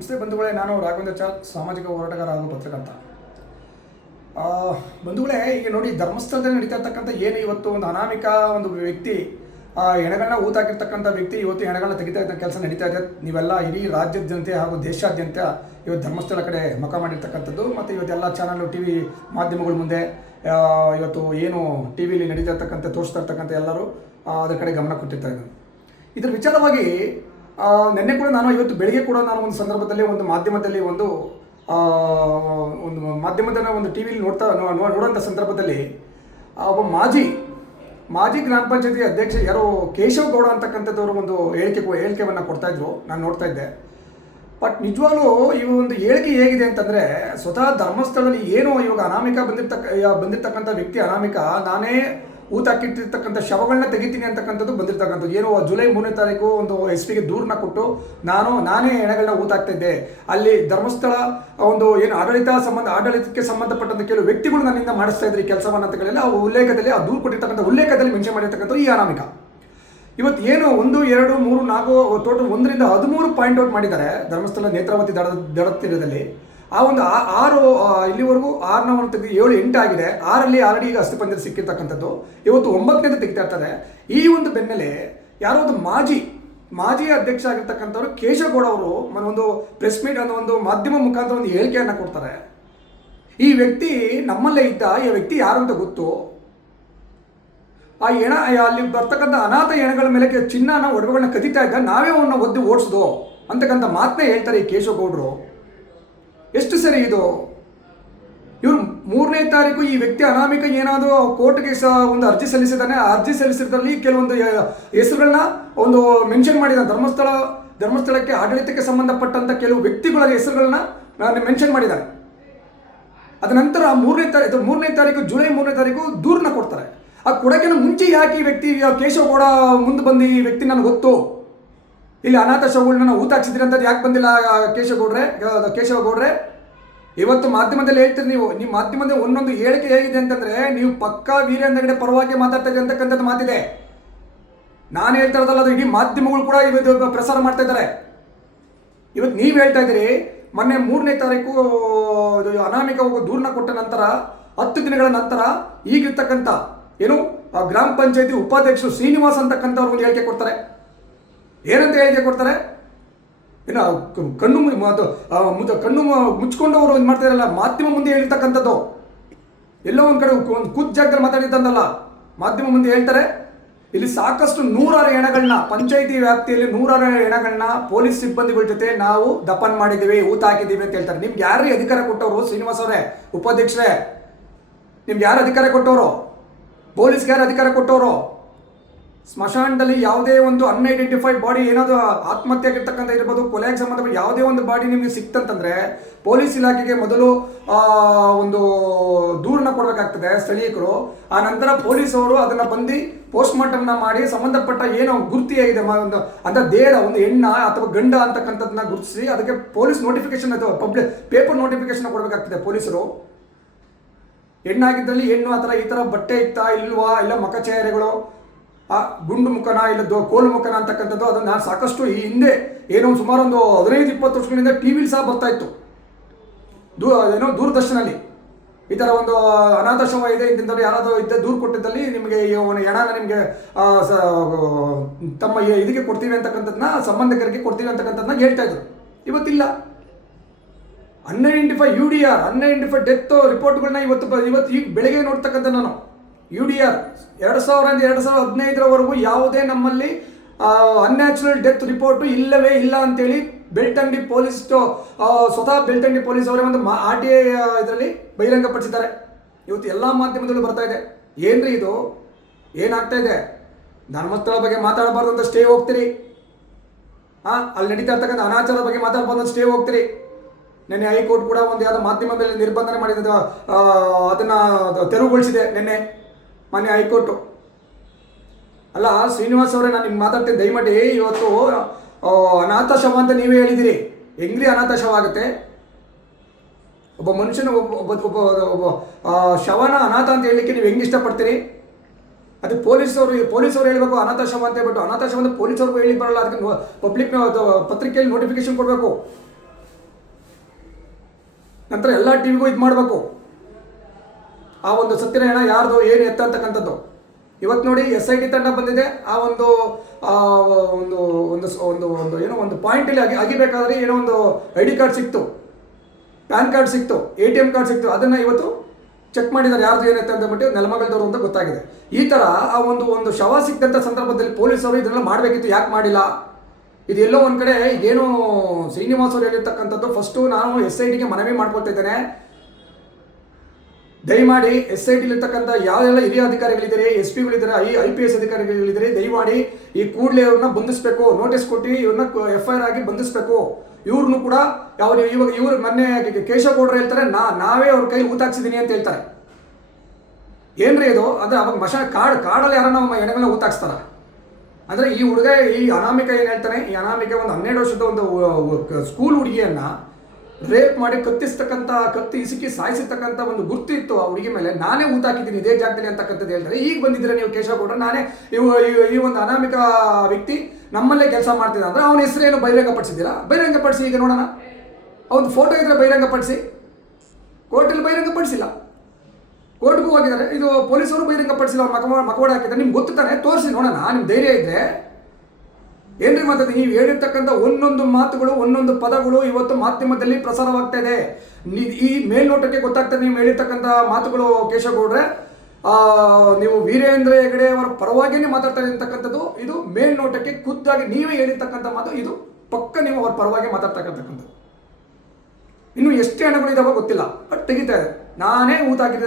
ನಮಸ್ತೆ ಬಂಧುಗಳೇ, ನಾನು ರಾಘವೇಂದ್ರ ಚಾಲ್ ಸಾಮಾಜಿಕ ಹೋರಾಟಗಾರ ಹಾಗೂ ಪತ್ರಕರ್ತ. ಬಂಧುಗಳೇ, ಈಗ ನೋಡಿ, ಧರ್ಮಸ್ಥಳದಲ್ಲಿ ನಡೀತಾ ಇರ್ತಕ್ಕಂಥ ಏನು ಇವತ್ತು ಒಂದು ಅನಾಮಿಕ ಒಂದು ವ್ಯಕ್ತಿ, ಆ, ಹೆಣಗಳನ್ನ ಊತಾಕಿರ್ತಕ್ಕಂಥ ವ್ಯಕ್ತಿ ಇವತ್ತು ಹೆಣಗಳನ್ನ ತೆಗಿತಾ ಇದ್ದ ಕೆಲಸ ನಡೀತಾ ಇದೆ. ನೀವೆಲ್ಲ ಇಡೀ ರಾಜ್ಯದ ಜನತೆ ಹಾಗೂ ದೇಶಾದ್ಯಂತ ಇವತ್ತು ಧರ್ಮಸ್ಥಳ ಕಡೆ ಮುಖ ಮಾಡಿರ್ತಕ್ಕಂಥದ್ದು ಮತ್ತು ಇವತ್ತೆಲ್ಲ ಚಾನಲ್ ಟಿ ವಿ ಮಾಧ್ಯಮಗಳ ಮುಂದೆ ಇವತ್ತು ಏನು ಟಿ ವಿಲಿ ನಡೀತಾ ಇರ್ತಕ್ಕಂಥ, ತೋರಿಸ್ತಾ ಇರ್ತಕ್ಕಂಥ ಎಲ್ಲರೂ ಅದರ ಕಡೆ ಗಮನ ಕೊಟ್ಟಿರ್ತಾ ಇದ್ದಾರೆ. ಇದ್ರ ವಿಚಾರವಾಗಿ ನಿನ್ನೆ ಕೂಡ ನಾನು ಇವತ್ತು ಬೆಳಿಗ್ಗೆ ಕೂಡ ನಾನು ಒಂದು ಸಂದರ್ಭದಲ್ಲಿ ಒಂದು ಮಾಧ್ಯಮದಲ್ಲಿ ಒಂದು ಒಂದು ಮಾಧ್ಯಮದ ಒಂದು ಟಿ ವಿಲಿ ನೋಡ್ತಾ ನೋಡೋಂಥ ಸಂದರ್ಭದಲ್ಲಿ ಒಬ್ಬ ಮಾಜಿ ಮಾಜಿ ಗ್ರಾಮ ಪಂಚಾಯತಿ ಅಧ್ಯಕ್ಷ ಯಾರೋ ಕೇಶವ್ ಗೌಡ ಅಂತಕ್ಕಂಥದ್ದವರು ಒಂದು ಹೇಳಿಕೆ ಹೇಳಿಕೆವನ್ನು ಕೊಡ್ತಾ ಇದ್ರು, ನಾನು ನೋಡ್ತಾ ಇದ್ದೆ. ಬಟ್ ನಿಜವಾಗ್ಲೂ ಈ ಒಂದು ಹೇಳಿಕೆ ಹೇಗಿದೆ ಅಂತಂದರೆ ಸ್ವತಃ ಧರ್ಮಸ್ಥಳದಲ್ಲಿ ಏನು ಇವಾಗ ಅನಾಮಿಕ ಬಂದಿರ್ತಕ್ಕ, ಬಂದಿರ್ತಕ್ಕಂಥ ವ್ಯಕ್ತಿ ಅನಾಮಿಕ, ನಾನೇ ಊತ ಹಾಕಿಟ್ಟಿರ್ತಕ್ಕಂಥ ಶವಗಳನ್ನ ತೆಗಿತೀನಿ ಅಂತಕ್ಕಂಥದ್ದು ಬಂದಿರ್ತಕ್ಕಂಥದ್ದು. ಏನು ಜುಲೈ ಮೂರನೇ ತಾರೀಕು ಒಂದು ಎಸ್ ಪಿಗೆ ದೂರನ್ನ ಕೊಟ್ಟು ನಾನು, ನಾನೇ ಹೆಣಗಳನ್ನ ಊತ ಹಾಕ್ತಾ ಇದ್ದೆ. ಅಲ್ಲಿ ಧರ್ಮಸ್ಥಳ ಒಂದು ಏನು ಆಡಳಿತ ಸಂಬಂಧ, ಆಡಳಿತಕ್ಕೆ ಸಂಬಂಧಪಟ್ಟಂತ ಕೆಲವು ವ್ಯಕ್ತಿಗಳು ನನ್ನಿಂದ ಮಾಡಿಸ್ತಾ ಇದ್ರಿ ಕೆಲಸವನ್ನು ಅಂತ ಕೇಳಿದ್ರೆ, ಆ ಉಲ್ಲೇಖದಲ್ಲಿ, ಆ ದೂರು ಕೊಟ್ಟಿರ್ತಕ್ಕಂಥ ಉಲ್ಲೇಖದಲ್ಲಿ ಮೆನ್ಷನ್ ಮಾಡಿರ್ತಕ್ಕಂಥ ಈ ಅನಾಮಿಕ. ಇವತ್ತು ಏನು ಒಂದು, ಎರಡು, ಮೂರು, ನಾಲ್ಕು ಟೋಟಲ್ ಒಂದರಿಂದ ಹದಿಮೂರು ಪಾಯಿಂಟ್ ಔಟ್ ಮಾಡಿದ್ದಾರೆ ಧರ್ಮಸ್ಥಳ ನೇತ್ರಾವತಿ ದಡ ದಡ ತೀರದಲ್ಲಿ. ಆ ಒಂದು ಆರು ಇಲ್ಲಿವರೆಗೂ ಆರನ ಒಂದು ತೆಗೆದು ಏಳು, ಎಂಟು ಆಗಿದೆ. ಆರಲ್ಲಿ ಆಲ್ರೆಡಿ ಈಗ ಅಸ್ಥಿಪಂಜರ ಸಿಕ್ಕಿರ್ತಕ್ಕಂಥದ್ದು. ಇವತ್ತು ಒಂಬತ್ತನೇದು ತೆಗಿತಾ ಇರ್ತಾರೆ ಈ ಒಂದು ಬೆನ್ನಲ್ಲೇ ಯಾರೋ ಒಂದು ಮಾಜಿ ಮಾಜಿ ಅಧ್ಯಕ್ಷ ಆಗಿರ್ತಕ್ಕಂಥವ್ರು ಕೇಶವಗೌಡ ಅವರು ಒಂದು ಪ್ರೆಸ್ ಮೀಟ್ ಅನ್ನೋ ಒಂದು ಮಾಧ್ಯಮ ಮುಖಾಂತರ ಒಂದು ಹೇಳಿಕೆಯನ್ನು ಕೊಡ್ತಾರೆ. ಈ ವ್ಯಕ್ತಿ ನಮ್ಮಲ್ಲೇ ಇದ್ದ, ಈ ವ್ಯಕ್ತಿ ಯಾರು ಅಂತ ಗೊತ್ತು? ಆ ಎಣ ಅಲ್ಲಿ ಬರ್ತಕ್ಕಂಥ ಅನಾಥ ಎಣಗಳ ಮೇಲೆ ಚಿನ್ನ ಚಿನ್ನನ ಒಡವೆಗಳನ್ನ ಕದೀತಾ ಇದ್ದ, ನಾವೇ ಅವನ್ನ ಒದ್ದು ಓಡಿಸ್ದು? ಅಂತಕ್ಕಂಥ ಮಾತನ್ನೇ ಹೇಳ್ತಾರೆ ಈ ಕೇಶವಗೌಡರು ಎಷ್ಟು ಸರಿ ಇದು? ಇವರು ಮೂರನೇ ತಾರೀಕು ಈ ವ್ಯಕ್ತಿ ಅನಾಮಿಕ ಏನಾದರೂ ಕೋರ್ಟ್ಗೆ ಸಹ ಒಂದು ಅರ್ಜಿ ಸಲ್ಲಿಸಿದ್ದಾನೆ. ಆ ಅರ್ಜಿ ಸಲ್ಲಿಸಿದ್ರಲ್ಲಿ ಕೆಲವೊಂದು ಹೆಸರುಗಳನ್ನ ಒಂದು ಮೆನ್ಷನ್ ಮಾಡಿದ ಧರ್ಮಸ್ಥಳ, ಧರ್ಮಸ್ಥಳಕ್ಕೆ ಆಡಳಿತಕ್ಕೆ ಸಂಬಂಧಪಟ್ಟಂತ ಕೆಲವು ವ್ಯಕ್ತಿಗಳ ಹೆಸರುಗಳನ್ನ ನಾನು ಮೆನ್ಷನ್ ಮಾಡಿದ್ದಾರೆ ಅದ ನಂತರ ಮೂರನೇ ತಾರೀಕು ಮೂರನೇ ತಾರೀಕು, ಜುಲೈ ಮೂರನೇ ತಾರೀಕು ದೂರನ್ನ ಕೊಡ್ತಾರೆ. ಆ ಕೊಡಗಿನ ಮುಂಚೆ ಯಾಕೆ ಈ ವ್ಯಕ್ತಿ, ಆ ಕೇಶವಗೌಡ ಮುಂದೆ ಬಂದು ಈ ವ್ಯಕ್ತಿ ನನಗೆ ಗೊತ್ತು? ಇಲ್ಲಿ ಅನಾಥ ಶವಗಳನ್ನ ಊತ ಹಾಕ್ಸಿದ್ರಿ ಅಂತ ಯಾಕೆ ಬಂದಿಲ್ಲ ಕೇಶವ ಗೌಡ್ರೆ? ಕೇಶವ ಗೌಡ್ರೆ? ಇವತ್ತು ಮಾಧ್ಯಮದಲ್ಲಿ ಹೇಳ್ತೀರಿ ನೀವು, ನಿಮ್ಮ ಮಾಧ್ಯಮದಲ್ಲಿ ಒಂದೊಂದು ಹೇಳಿಕೆ ಹೇಗಿದೆ ಅಂತಂದ್ರೆ, ನೀವು ಪಕ್ಕಾ ವೀರೇಂದ್ರ ಹೆಗಡೆ ಪರವಾಗಿ ಮಾತಾಡ್ತಾ ಇದ್ದೀರಿ ಅಂತಕ್ಕಂಥದ್ದು ಮಾತಿದೆ. ನಾನು ಹೇಳ್ತಾ ಇರೋದಲ್ಲ, ಅದು ಇಡೀ ಮಾಧ್ಯಮಗಳು ಕೂಡ ಇವತ್ತು ಪ್ರಸಾರ ಮಾಡ್ತಾ ಇದ್ದಾರೆ. ಇವತ್ತು ನೀವು ಹೇಳ್ತಾ ಇದ್ದೀರಿ, ಮೊನ್ನೆ ಮೂರನೇ ತಾರೀಕು ಅನಾಮಿಕ ಹೋಗೋ ದೂರನ್ನ ಕೊಟ್ಟ ನಂತರ, ಹತ್ತು ದಿನಗಳ ನಂತರ ಈಗಿರ್ತಕ್ಕಂಥ, ಏನು ಗ್ರಾಮ ಪಂಚಾಯತಿ ಉಪಾಧ್ಯಕ್ಷರು ಶ್ರೀನಿವಾಸ್ ಅಂತಕ್ಕಂಥವ್ರು ಒಂದು ಹೇಳಿಕೆ ಕೊಡ್ತಾರೆ. ಏನಂತ ಹೇಳಿಕೆ ಕೊಡ್ತಾರೆ? ಏನು ಕಣ್ಣು ಅದು ಮುಂದೆ ಕಣ್ಣು ಮುಚ್ಕೊಂಡು ಅವರು ಇದು ಮಾಡ್ತಾ ಇರಲ್ಲ ಮಾಧ್ಯಮ ಮುಂದೆ ಹೇಳ್ತಕ್ಕಂಥದ್ದು. ಎಲ್ಲೋ ಒಂದು ಕಡೆ ಒಂದು ಕೂತ್ ಜಾಗದಲ್ಲಿ ಮಾತಾಡಿದ್ದಂದಲ್ಲ ಮಾಧ್ಯಮ ಮುಂದೆ ಹೇಳ್ತಾರೆ. ಇಲ್ಲಿ ಸಾಕಷ್ಟು ನೂರಾರು ಹೆಣಗಳನ್ನ ಪಂಚಾಯಿತಿ ವ್ಯಾಪ್ತಿಯಲ್ಲಿ ನೂರಾರು ಹೆಣಗಳನ್ನ ಪೊಲೀಸ್ ಸಿಬ್ಬಂದಿಗಳ ಜೊತೆ ನಾವು ದಪನ್ ಮಾಡಿದ್ದೀವಿ, ಊತ ಹಾಕಿದ್ದೀವಿ ಅಂತ ಹೇಳ್ತಾರೆ. ನಿಮ್ಗೆ ಯಾರೇ ಅಧಿಕಾರ ಕೊಟ್ಟವರು, ಶ್ರೀನಿವಾಸ್ ಅವರೇ, ಉಪಾಧ್ಯಕ್ಷರೇ? ನಿಮ್ಗೆ ಯಾರು ಅಧಿಕಾರ ಕೊಟ್ಟವರು? ಪೊಲೀಸ್ಗೆ ಯಾರು ಅಧಿಕಾರ ಕೊಟ್ಟವರು? ಸ್ಮಶಾನದಲ್ಲಿ ಯಾವುದೇ ಒಂದು ಅನ್ಐಡೆಂಟಿಫೈಡ್ ಬಾಡಿ ಏನಾದರೂ ಆತ್ಮಹತ್ಯೆ ಆಗಿರ್ತಕ್ಕಂಥ ಇರ್ಬೋದು, ಕೊಲೆಗೆ ಸಂಬಂಧಪಟ್ಟ ಯಾವುದೇ ಒಂದು ಬಾಡಿ ನಿಮಗೆ ಸಿಕ್ತಂತಂದ್ರೆ ಪೊಲೀಸ್ ಇಲಾಖೆಗೆ ಮೊದಲು ಒಂದು ದೂರನ್ನ ಕೊಡಬೇಕಾಗ್ತದೆ ಸ್ಥಳೀಯರು ಆ ನಂತರ ಪೊಲೀಸ್ ಅವರು ಅದನ್ನ ಬಂದು ಪೋಸ್ಟ್ ಮಾರ್ಟಮ್ನ ಮಾಡಿ ಸಂಬಂಧಪಟ್ಟ ಏನೋ ಗುರ್ತಿಯಾಗಿದೆ ಒಂದು, ಅಂತ ದೇಹ, ಒಂದು ಹೆಣ್ಣ ಅಥವಾ ಗಂಡ ಅಂತಕ್ಕಂಥದ್ದನ್ನ ಗುರುತಿಸಿ ಅದಕ್ಕೆ ಪೊಲೀಸ್ ನೋಟಿಫಿಕೇಶನ್ ಅಥವಾ ಪಬ್ಲಿಕ್ ಪೇಪರ್ ನೋಟಿಫಿಕೇಶನ್ ಕೊಡಬೇಕಾಗ್ತದೆ ಪೊಲೀಸರು. ಹೆಣ್ಣಾಗಿದ್ದಲ್ಲಿ ಹೆಣ್ಣು ಆ ಥರ ಈ ಥರ ಬಟ್ಟೆ ಇತ್ತಾ ಇಲ್ವಾ, ಇಲ್ಲ ಮಕಚೇಹರೆಗಳು ಆ ಗುಂಡು ಮುಖನ ಇಲ್ಲ ದೊ ಕೋಲು ಮುಖನ ಅಂತಕ್ಕಂಥದ್ದು, ಅದನ್ನು ನಾನು ಸಾಕಷ್ಟು ಈ ಹಿಂದೆ ಏನೋ ಸುಮಾರು ಒಂದು ಹದಿನೈದು, ಇಪ್ಪತ್ತು ವರ್ಷಗಳಿಂದ ಟಿ ವಿಲಿ ಸಹ ಬರ್ತಾ ಇತ್ತು. ದೂ, ಏನೋ ದೂರದರ್ಶನಲ್ಲಿ ಈ ಥರ ಒಂದು ಅನಾಥ ಇದೆ ಇಂಥವ್ರು ಯಾರಾದರೂ ಇದ್ದ ದೂರು ಕೊಟ್ಟಿದ್ದಲ್ಲಿ ನಿಮಗೆ ಹೆಣನ ನಿಮಗೆ ತಮ್ಮ ಇದಕ್ಕೆ ಕೊಡ್ತೀವಿ ಅಂತಕ್ಕಂಥದ್ದನ್ನ ಸಂಬಂಧಿಕರಿಗೆ ಕೊಡ್ತೀವಿ ಅಂತಕ್ಕಂಥದ್ದನ್ನ ಹೇಳ್ತಾ ಇದ್ರು. ಇವತ್ತಿಲ್ಲ. Unidentify U D R unidentify death ರಿಪೋರ್ಟ್ಗಳನ್ನ ಇವತ್ತು ಇವತ್ತು ಈಗ ಬೆಳಗ್ಗೆ ನೋಡ್ತಕ್ಕಂಥ ನಾನು. ಯು ಡಿ ಆರ್ ಎರಡು ಸಾವಿರದಿಂದ ಎರಡು ಸಾವಿರದ ಹದಿನೈದರವರೆಗೂ ಯಾವುದೇ ನಮ್ಮಲ್ಲಿ ಅನ್ಯಾಚುರಲ್ ಡೆತ್ ರಿಪೋರ್ಟು ಇಲ್ಲವೇ ಇಲ್ಲ ಅಂತೇಳಿ ಬೆಳ್ತಂಗಡಿ ಪೊಲೀಸ್ ಸ್ವತಃ ಬೆಳ್ತಂಗಡಿ ಪೊಲೀಸ್ ಅವರೇ ಒಂದು ಮಾ ಆರ್ ಟಿ ಐ ಇದರಲ್ಲಿ ಬಹಿರಂಗಪಡಿಸಿದ್ದಾರೆ. ಇವತ್ತು ಎಲ್ಲ ಮಾಧ್ಯಮದಲ್ಲೂ ಬರ್ತಾ ಇದೆ. ಏನ್ರಿ ಇದು? ಏನಾಗ್ತಾ ಇದೆ? ಧರ್ಮಸ್ಥಳ ಬಗ್ಗೆ ಮಾತಾಡಬಾರ್ದು ಅಂತ ಸ್ಟೇ ಹೋಗ್ತೀರಿ. ಹಾಂ ಅಲ್ಲಿ ನಡೀತಾ ಇರ್ತಕ್ಕಂಥ ಅನಾಚಾರದ ಬಗ್ಗೆ ಮಾತಾಡಬಾರ್ದು ಅಂತ ಸ್ಟೇ ಹೋಗ್ತೀರಿ. ನಿನ್ನೆ ಹೈಕೋರ್ಟ್ ಕೂಡ ಒಂದು ಯಾವುದೋ ಮಾಧ್ಯಮದಲ್ಲಿ ನಿರ್ಬಂಧನೆ ಮಾಡಿದ ಅದನ್ನ ತೆರವುಗೊಳಿಸಿದೆ ನಿನ್ನೆ. ಮಾನ್ಯ ಹೈಕೋರ್ಟು. ಅಲ್ಲ, ಶ್ರೀನಿವಾಸ್ ಅವರೇ, ನಾನು ನಿಮ್ಗೆ ಮಾತಾಡ್ತೀನಿ, ದಯಮಾಡಿ ಇವತ್ತು ಅನಾಥ ಶವ ಅಂತ ನೀವೇ ಹೇಳಿದಿರಿ ಹೆಂಗ್ರಿ ಅನಾಥ ಶವ ಆಗುತ್ತೆ? ಒಬ್ಬ ಮನುಷ್ಯನ, ಒಬ್ಬ ಒಬ್ಬ ಒಬ್ಬ ಶವನ ಅನಾಥ ಅಂತ ಹೇಳಲಿಕ್ಕೆ ನೀವು ಹೆಂಗೆ ಇಷ್ಟಪಡ್ತೀರಿ? ಅದು ಪೊಲೀಸವರು ಪೊಲೀಸರು ಹೇಳಬೇಕು ಅನಾಥ ಶವ ಅಂತ ಹೇಳ್ಬಿಟ್ಟು ಅನಾಥ ಶವ ಅಂತ ಪೊಲೀಸವ್ರಿಗೂ ಹೇಳಿ ಬರಲ್ಲ, ಅದಕ್ಕೆ ಪಬ್ಲಿಕ್ ಪತ್ರಿಕೆಯಲ್ಲಿ ನೋಟಿಫಿಕೇಶನ್ ಕೊಡಬೇಕು. ನಂತರ ಎಲ್ಲ ಟಿವಿಗೂ ಇದು ಮಾಡಬೇಕು. ಆ ಒಂದು ಸತ್ತಿನ ಹೆಣ ಯಾರ್ದು, ಏನು ಎತ್ತ ಅಂತಕ್ಕಂಥದ್ದು. ಇವತ್ತು ನೋಡಿ ಎಸ್ ಐ ಟಿ ತಂಡ ಬಂದಿದೆ. ಆ ಒಂದು ಒಂದು ಒಂದು ಒಂದು ಒಂದು, ಏನೋ ಒಂದು ಪಾಯಿಂಟಲ್ಲಿ ಅಗಿ ಆಗಿಬೇಕಾದ್ರೆ ಏನೋ ಒಂದು ಐ ಡಿ ಕಾರ್ಡ್ ಸಿಕ್ತು. ಪ್ಯಾನ್ ಕಾರ್ಡ್ ಸಿಕ್ತು ಎ ಟಿ ಎಂ ಕಾರ್ಡ್ ಸಿಕ್ತು. ಅದನ್ನು ಇವತ್ತು ಚೆಕ್ ಮಾಡಿದ್ದಾರೆ. ಯಾರ್ದು ಏನೈತೆ ಅಂತ ಬಿಟ್ಟು ನೆಲಮಗಲ್ದವರು ಅಂತ ಗೊತ್ತಾಗಿದೆ. ಈ ಥರ ಆ ಒಂದು ಒಂದು ಶವ ಸಿಕ್ಕಂಥ ಸಂದರ್ಭದಲ್ಲಿ ಪೊಲೀಸರು ಇದನ್ನೆಲ್ಲ ಮಾಡಬೇಕಿತ್ತು. ಯಾಕೆ ಮಾಡಿಲ್ಲ? ಇದೆಲ್ಲೋ ಒಂದು ಕಡೆ ಏನೋ ಶ್ರೀನಿವಾಸ್ ಅವರು ಹೇಳಿರ್ತಕ್ಕಂಥದ್ದು. ಫಸ್ಟು ನಾನು ಎಸ್ ಐ ಟಿಗೆ ಮನವಿ ಮಾಡ್ಕೊಳ್ತಾ ಇದ್ದೇನೆ. ದಯಮಾಡಿ ಎಸ್ ಐ ಟಿಲಿರ್ತಕ್ಕಂಥ ಯಾವೆಲ್ಲ ಹಿರಿಯ ಅಧಿಕಾರಿಗಳಿದ್ದಾರೆ, ಎಸ್ ಪಿಗಳಿದ್ದಾರೆ, ಐ ಐ ಪಿ ಎಸ್ ಅಧಿಕಾರಿಗಳಿದ್ದಾರೆ, ದಯಮಾಡಿ ಈ ಕೂಡಲೇ ಅವ್ರನ್ನ ಬಂಧಿಸಬೇಕು ನೋಟಿಸ್ ಕೊಟ್ಟು ಇವ್ರನ್ನ ಎಫ್ ಐ ಆರ್ ಆಗಿ ಬಂಧಿಸಬೇಕು. ಇವ್ರನ್ನು ಕೂಡ ಅವ್ರು ಇವಾಗ ಇವರು ಮೊನ್ನೆ ಕೇಶವ ಗೌಡ್ರು ಹೇಳ್ತಾರೆ, ನಾ ನಾವೇ ಅವ್ರ ಕೈ ಊತಾಕ್ಸಿದ್ದೀನಿ ಅಂತ ಹೇಳ್ತಾರೆ. ಏನ್ರಿ ಇದು? ಅಂದ್ರೆ ಅವಾಗ ಮಶ ಕಾಡ್ ಕಾಡಲ್ಲಿ ಯಾರನ್ನ ಎಣೆಗಳನ್ನ ಊತಾಕ್ಸ್ತಾರ ಅಂದ್ರೆ ಈ ಹುಡುಗ ಈ ಅನಾಮಿಕ ಏನು ಹೇಳ್ತಾನೆ, ಈ ಅನಾಮಿಕ ಒಂದು ಹನ್ನೆರಡು ವರ್ಷದ ಒಂದು ಸ್ಕೂಲ್ ಹುಡುಗಿಯನ್ನ ರೇಪ್ ಮಾಡಿ ಕತ್ತಿಸ್ತಕ್ಕಂಥ ಕತ್ತಿ ಇಸುಕಿ ಸಾಯಿಸಿರ್ತಕ್ಕಂಥ ಒಂದು ಗುರ್ತು ಇತ್ತು ಆ ಹುಡುಗಿ ಮೇಲೆ. ನಾನೇ ಊತಾಕಿದ್ದೀನಿ ಇದೇ ಜಾಗದಲ್ಲಿ ಅಂತಕ್ಕಂಥದ್ದು ಹೇಳ್ತಾರೆ. ಈಗ ಬಂದಿದ್ರೆ ನೀವು ಕೇಶವ ಕೊಟ್ಟರೆ ನಾನೇ ಈ ಒಂದು ಅನಾಮಿಕ ವ್ಯಕ್ತಿ ನಮ್ಮಲ್ಲೇ ಕೆಲಸ ಮಾಡ್ತಿದ್ದ ಅಂದ್ರೆ ಅವನ ಹೆಸರೇನು ಬಹಿರಂಗಪಡಿಸಿದ್ದೀರಾ? ಬಹಿರಂಗಪಡಿಸಿ ಈಗ ನೋಡೋಣ. ಅವನ ಫೋಟೋ ಇದ್ರೆ ಬಹಿರಂಗಪಡಿಸಿ. ಕೋರ್ಟಲ್ಲಿ ಬಹಿರಂಗಪಡಿಸಿಲ್ಲ. ಕೋರ್ಟ್ಗೂ ಹೋಗಿದ್ದಾರೆ. ಇದು ಪೊಲೀಸರು ಬಹಿರಂಗಪಡಿಸಿಲ್ಲ, ಅವ್ರು ಮಕ ಮಕವಾಡ ಹಾಕಿದ್ದಾರೆ. ನಿಮ್ಗೆ ಗೊತ್ತು ತಾನೆ? ತೋರಿಸಿ ನೋಡೋಣ. ನಿಮ್ಮ ಧೈರ್ಯ ಇದ್ರೆ ಏನ್ರಿ ಮಾತಾಡಿ ನೀವು ಹೇಳಿರ್ತಕ್ಕಂಥ ಒಂದೊಂದು ಮಾತುಗಳು, ಒಂದೊಂದು ಪದಗಳು ಇವತ್ತು ಮಾಧ್ಯಮದಲ್ಲಿ ಪ್ರಸಾರವಾಗ್ತಾ ಇದೆ. ಈ ಮೇಲ್ನೋಟಕ್ಕೆ ಗೊತ್ತಾಗ್ತದೆ ನೀವು ಹೇಳಿರ್ತಕ್ಕಂಥ ಮಾತುಗಳು ಕೇಶವಗೌಡ್ರೆ. ನೀವು ವೀರೇಂದ್ರ ಹೆಗಡೆ ಅವರ ಪರವಾಗಿಯೇ ಮಾತಾಡ್ತಾ ಇರ್ತಕ್ಕಂಥದ್ದು, ಇದು ಮೇಲ್ನೋಟಕ್ಕೆ ಖುದ್ದಾಗಿ ನೀವೇ ಹೇಳಿರ್ತಕ್ಕಂಥ ಮಾತು, ಇದು ಪಕ್ಕ ನೀವು ಅವ್ರ ಪರವಾಗಿ ಮಾತಾಡ್ತಕ್ಕಂಥದ್ದು. ಇನ್ನು ಎಷ್ಟು ಹಣಗಳು ಇದಾವ ಗೊತ್ತಿಲ್ಲ, ಬಟ್ ತೆಗಿತಾ ನಾನೇ ಊತ ಹಾಕಿದ್ದೆ